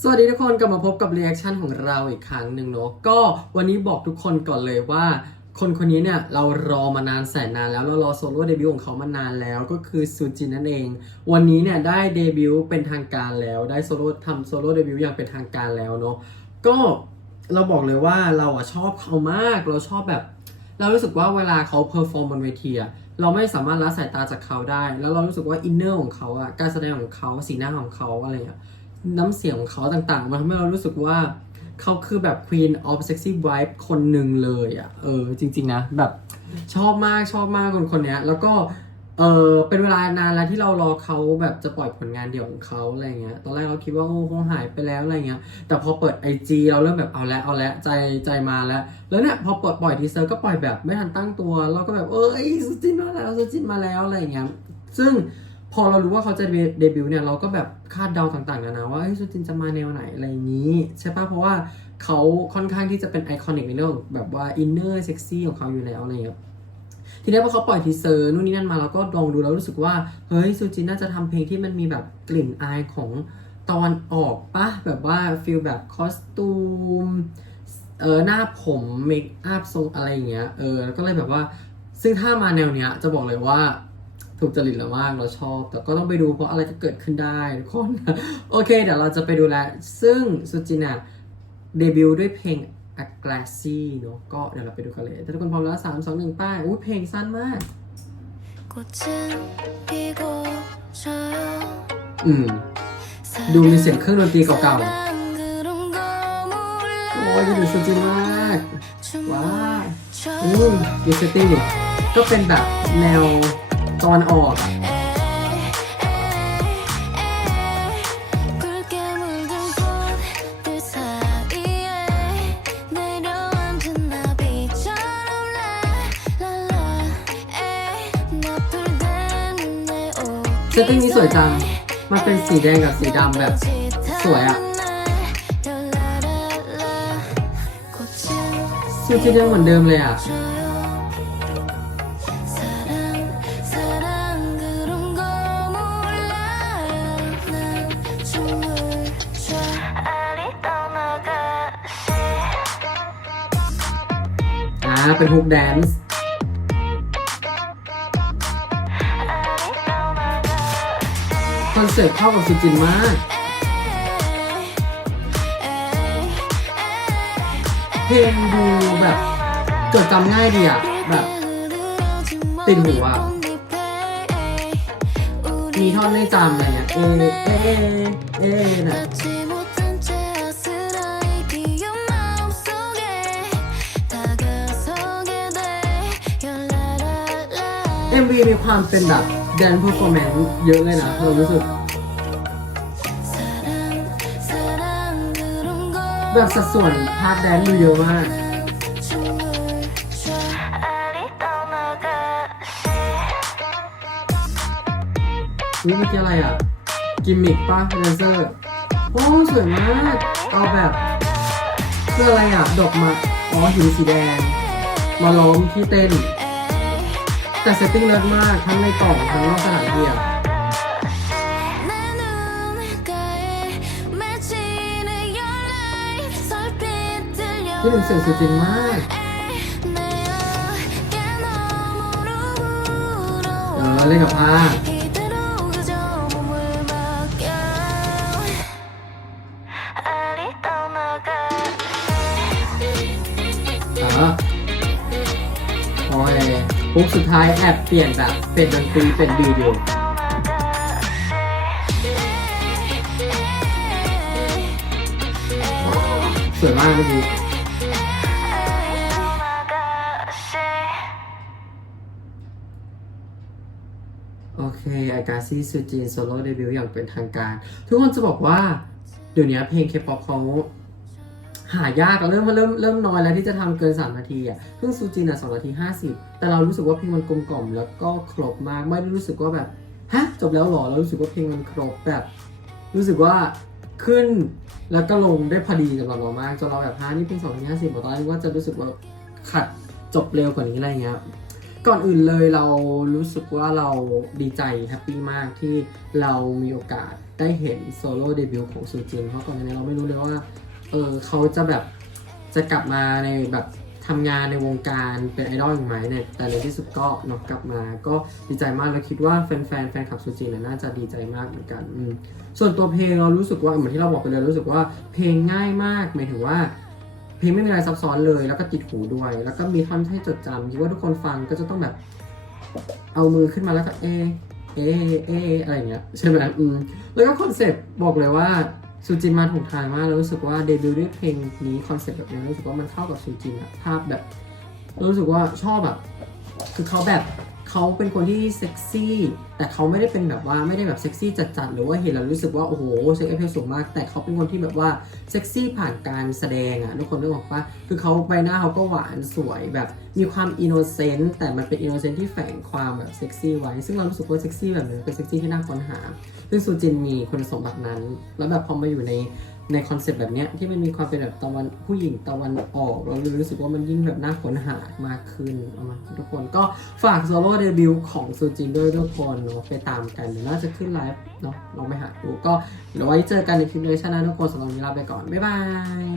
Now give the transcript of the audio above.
สวัสดีทุกคนกลับมาพบกับเรีแอคชั่นของเราอีกครั้งหนึ่งเนาะก็วันนี้บอกทุกคนก่อนเลยว่า คนคนนี้เนี่ยเรารอมานานแสนนานแล้วเรารอโซโล่เดบิวต์ของเขามานานแล้วก็คือซูจินนั่นเอง วันนี้เนี่ยได้เดบิวต์เป็นทางการแล้วได้โซโล่ทำโซโล่เดบิวต์อย่างเป็นทางการแล้วเนาะก็เราบอกเลยว่าเราอะชอบเขามากเราชอบแบบ เรารู้สึกว่าเวลาเขาเพอร์ฟอร์มบนเวทีอะเราไม่สามารถละสายตาจากเขาได้ แล้วเรารู้สึกว่าอินเนอร์ของเขาอะการแสดงของเขาสีหน้าของเขาอะไรอะ น้ำเสียงของเขาต่างๆ มันทำให้เรารู้สึกว่าเขาคือแบบ Queen of Sexy Vibe คนหนึ่งเลยอะเออ จริง ๆ นะ แบบชอบมากชอบมากคนคนเนี้ยแล้วก็ เออเป็นเวลานานแล้วที่เรารอเขาแบบจะปล่อยผลงานเดี่ยวของเขาอะไรเงี้ย ตอนแรกเราคิดว่าโอ้คงหายไปแล้วอะไรเงี้ย แต่พอเปิด IG เราเริ่มแบบเอาล้วเอาล้วใจใจมาแล้ว แล้วเนี่ยพอปล่อยปล่อยทีเซอร์ก็ปล่อยแบบไม่ทันตั้งตัว เราก็แบบเอ้ยสุจินมาแล้วสุจินมาแล้วอะไรเงี้ย ซึ่ง พอเรารู้ว่าเขาจะเดบิวต์เนี่ยเราก็แบบคาดเดาต่างๆนานาว่าเฮ้ยสุจินจะมาแนวไหนอะไรอย่างนี้ใช่ปะเพราะว่าเขาค่อนข้างที่จะเป็นไอคอนิกในเรื่องแบบว่าอินเนอร์เซ็กซี่ของเขาอยู่แล้วอะไรอย่างเงี้ยทีนี้พอเขาปล่อยทีเซอร์นู่นนี่นั่นมาเราก็ลองดูแล้วรู้สึกว่าเฮ้ยซูจินน่าจะทำเพลงที่มันมีแบบกลิ่นอายของตะวันออกปะแบบว่าฟิลแบบคอสตูมเออหน้าผมเมคอัพทรงอะไรอย่างเงี้ยเออแล้วก็เลยแบบว่า ซึ่งถ้ามาแนวเนี้ยจะบอกเลยว่า ถูกจริตเรามากเราชอบ แต่ก็ต้องไปดูเพราะอะไรจะเกิดขึ้นได้ทุกคน โอเค เดี๋ยวเราจะไปดูแล ซึ่งสุจินะเดบิวต์ด้วยเพลง a g r a s s y เนาะก็เดี๋ยวเราไปดูกันเลยทุกคนพร้อมแล้วสามสองหนึ่งป้ายอุ้ยเพลงสั้นมากอืมดูมีเสียงเครื่องดนตรีเก่าๆโอ้ยดูสุจิมากว้าอืมมีเซตติ้งก็เป็นแบบแนว ตะวันออก เซตติ้นี้สวยจัง มันเป็นสีแดงกับสีดำแบบสวยอะชุดอที่เดิมเหมือนเดิมเลยอะ เป็นฮุกแดนซ์คอนเซ็ปต์เข้ากับซูจินมากเพลงดูแบบจดจำง่ายดีอะแบบติดหูอะมีท่อนไม่จำอะไรเงี้ยเอเอเอเอน่ะ เอ็มวีมีความเป็นแบบแดนเพอร์ฟอร์แมนซ์เยอะเลยนะเรารู้สึกแบบสัดส่วนพาพแดนดูเยอะมากนี่เมื่อกี้อะไรอะ กิมมิกป้าแดนเซอร์ โอ้ สวยมาก เอาแบบเคืออะไรอะ ดอกมาอ๋อหินสีแดง มาล้อมที่เต้น แต่เซตติ้งเลิศมากทั้งในกล่องทั้งนอกสถานที่อที่เป็นเสียงสุดจริงมากเออเล่นกับผ้า ยปุ๊บสุดท้ายแอบเปลี่ยนแบบเป็นดนตรีเป็นบีดอยู่สวยมากเมื่อกี้โอเคอากาซี่ซูจินโซโล่เดบิวต์อย่างเป็นทางการ ทุกคนจะบอกว่า เดี๋ยวนี้เพลงเคป๊อปเขา หายากเริ่มเริ่มเริ่มน้อยแล้วที่จะทำเกิน 3 นาทีอะเพิ่งซูจินอะ2นาที 50 แต่เรารู้สึกว่าเพลงมันกลมกล่อมแล้วก็ครบมากไม่ได้รู้สึกว่าแบบฮะจบแล้วหรอเรารู้สึกว่าเพลงมันครบแบบ รู้สึกว่าขึ้นแล้วก็ลงได้พอดีสำหรับเรามากจนเราแบบฮะนี่เพลง2นาที50บอกตอนแรกว่าจะรู้สึกว่าขัดจบเร็วกว่านี้อะไรเงี้ยก่อนอื่นเลยเรารู้สึกว่าเราดีใจแฮปปี้มากที่เรามีโอกาสได้เห็นโซโล่เดบิวต์ของซูจินเพราะก่อนหน้านี้เราไม่รู้เลยว่า เออเขาจะแบบจะกลับมาในแบบทำงานในวงการเป็นไอดอลอย่างไหมเนี่ยแต่ในที่สุดก็เนอกกลับมา ก็ดีใจมากแล้วคิดว่าแฟนๆแฟนคลับซูจินน่าจะดีใจมากเหมือนกันอืมส่วนตัวเพลงเรารู้สึกว่าเหมือนที่เราบอกไปเลยรู้สึกว่าเพลงง่ายมากหมายถึงว่า เพลงไม่มีอะไรซับซ้อนเลย แล้วก็ติดหูด้วย แล้วก็มีท่อนให้จดจำคิดว่าทุกคนฟังก็จะต้องแบบ เอามือขึ้นมาแล้วก็เอเอเออะไรเงี้ยใช่ไหมอืมแล้วก็คอนเซ็ปต์บอกเลยว่า ซูจินมาถูกทางมากแล้วรู้สึกว่าเดบิวต์ด้วยเพลงนี้คอนเซปต์แบบนี้รู้สึกว่ามันเข้ากับซูจินอะภาพแบบ รู้สึกว่าชอบแบบ คือเขาแบบ เขาเป็นคนที่เซ็กซี่ แต่เขาไม่ได้เป็นแบบว่าไม่ได้แบบเซ็กซี่จัดๆหรือว่าเห็นแล้วรู้สึกว่า โอ้โหเซ็กเอฟเฟกสูงมาก แต่เขาเป็นคนที่แบบว่าเซ็กซี่ผ่านการแสดงอะทุกคนนึกออกปะคือเขาใบหน้าเขาก็หวานสวยแบบมีความอินโนเซนต์แต่มันเป็นอินโนเซนต์ที่แฝงความแบบเซ็กซี่ไว้ ซึ่งเรารู้สึกว่าเซ็กซี่แบบนี้เป็นเซ็กซี่ที่น่าค้นหา ซึ่งซูจินมีคุณสมบัตินั้น แล้วแบบพอมาอยู่ใน ในคอนเซปต์แบบเนี้ยที่มันมีความเป็นแบบตะวันผู้หญิงตะวันออก เราเลยรู้สึกว่ามันยิ่งแบบน่าค้นหามากขึ้นเอามาทุกคนก็ฝากโซโล่เดบิวต์ของซูจินด้วยทุกคนเนาะไปตามกันเดี๋ยวน่าจะขึ้นไลฟ์เนาะลองไปหาดูก็เดี๋ยวไว้เจอกันในคลิปเลชั่นนะทุกคนสำหรับวันนี้ลาไปก่อน บ๊ายบาย